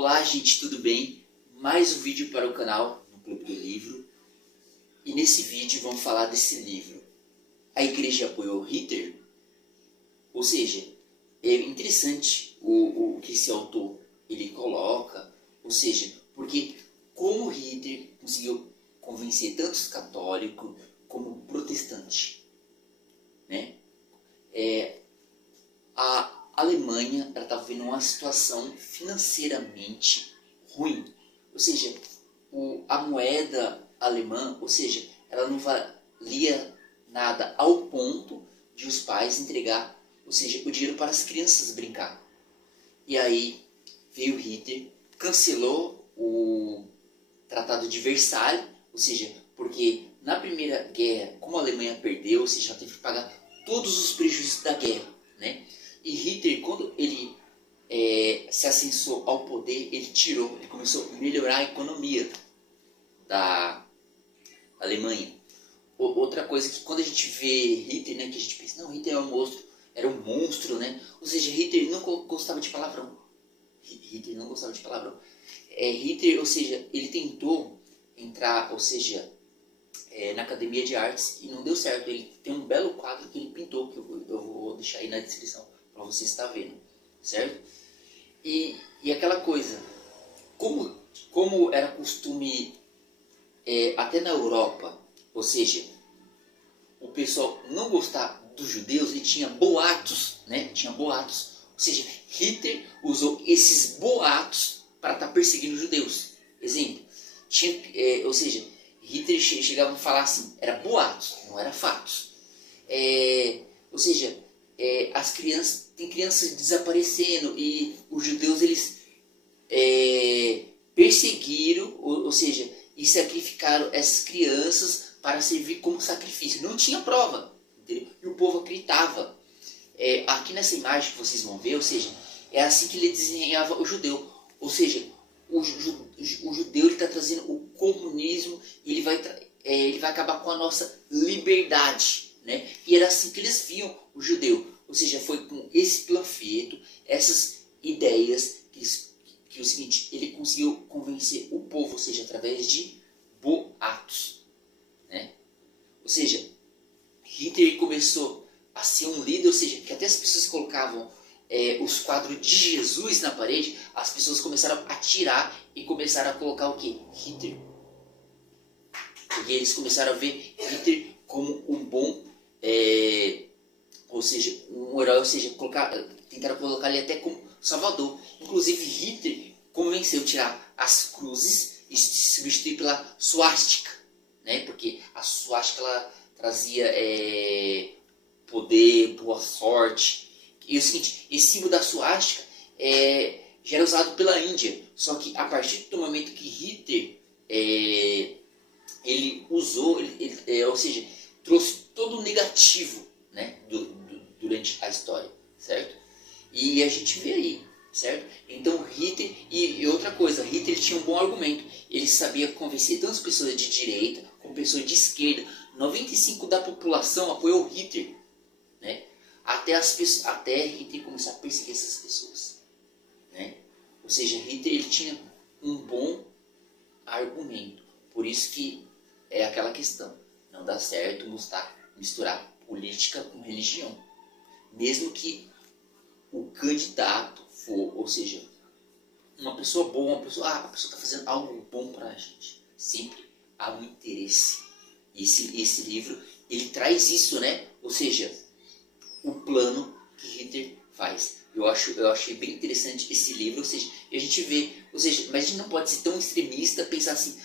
Olá gente, tudo bem? Mais um vídeo para o canal do Clube do Livro. E nesse vídeo vamos falar desse livro. A igreja apoiou Hitler? Ou seja, é interessante o que esse autor ele coloca. Ou seja, porque como Hitler conseguiu convencer tanto os católicos como protestantes, né? A Alemanha estava vivendo uma situação financeiramente ruim. Ou seja, a moeda alemã, ou seja, ela não valia nada ao ponto de os pais entregar, ou seja, o dinheiro para as crianças brincar. E aí veio Hitler, cancelou o Tratado de Versalhes, ou seja, porque na Primeira Guerra, como a Alemanha perdeu, ou seja, ela teve que pagar todos os prejuízos da guerra, né? E Hitler, quando ele se ascensou ao poder, ele começou a melhorar a economia da Alemanha. Outra coisa que quando a gente vê Hitler, né, que a gente pensa, não, Hitler era um monstro, né? Ou seja, Hitler não gostava de palavrão. Hitler não gostava de palavrão. Hitler, ou seja, ele tentou entrar, ou seja, na Academia de Artes e não deu certo. Ele tem um belo quadro que ele pintou, que eu vou deixar aí na descrição para você estar vendo, certo? E aquela coisa, como era costume até na Europa, ou seja, o pessoal não gostar dos judeus e tinha boatos, né? Tinha boatos. Ou seja, Hitler usou esses boatos para estar perseguindo os judeus. Exemplo, ou seja, Hitler chegava a falar assim, era boatos, não era fatos. Ou seja, tem crianças desaparecendo e os judeus eles perseguiram, ou seja, e sacrificaram essas crianças para servir como sacrifício. Não tinha prova, entendeu? E o povo acreditava. Aqui nessa imagem que vocês vão ver, ou seja, é assim que ele desenhava o judeu. Ou seja, o judeu está trazendo o comunismo e ele vai acabar com a nossa liberdade, né? E era assim que eles viam o judeu. Ou seja, foi com esse panfleto, essas ideias, que o seguinte, ele conseguiu convencer o povo, ou seja, através de boatos, né? Ou seja, Hitler começou a ser um líder, ou seja, que até as pessoas colocavam os quadros de Jesus na parede, as pessoas começaram a tirar e começaram a colocar o que? Hitler. Porque eles começaram a ver Hitler como um bom, ou seja, um herói, ou seja, tentaram colocar ele até como salvador. Inclusive Hitler convenceu a tirar as cruzes e se substituir pela suástica, né? Porque a suástica ela trazia poder, boa sorte. E o seguinte, esse símbolo da suástica já era usado pela Índia. Só que a partir do momento que Hitler ele usou, ou seja, trouxe todo o negativo, né, durante a história, certo? E a gente vê aí, certo? Então Hitler, e outra coisa, Hitler tinha um bom argumento. Ele sabia convencer tanto as pessoas de direita como pessoas de esquerda. 95% da população apoiou Hitler, né? Até Hitler começar a perseguir essas pessoas, né? Ou seja, Hitler ele tinha um bom argumento. Por isso que é aquela questão, não dá certo misturar política com religião. Mesmo que o candidato for, ou seja, uma pessoa boa, a pessoa está fazendo algo bom para a gente. Sempre há um interesse. Esse livro, ele traz isso, né? Ou seja, o plano que Hitler faz. Eu achei bem interessante esse livro, ou seja, a gente vê, ou seja, mas a gente não pode ser tão extremista, pensar assim,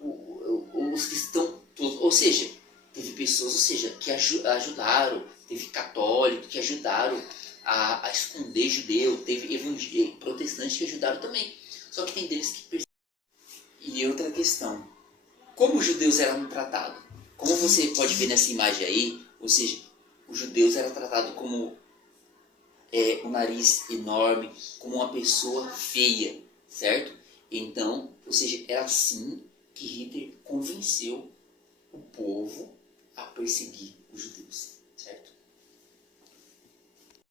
os cristãos todos, ou seja, teve pessoas, ou seja, que ajudaram, teve católicos que ajudaram a esconder judeu, teve protestantes que ajudaram também. Só que tem deles que perseguem. E outra questão, como os judeus eram tratados? Como você pode ver nessa imagem aí, ou seja, os judeus eram tratados como um nariz enorme, como uma pessoa feia, certo? Então, ou seja, era assim que Hitler convenceu o povo a perseguir os judeus.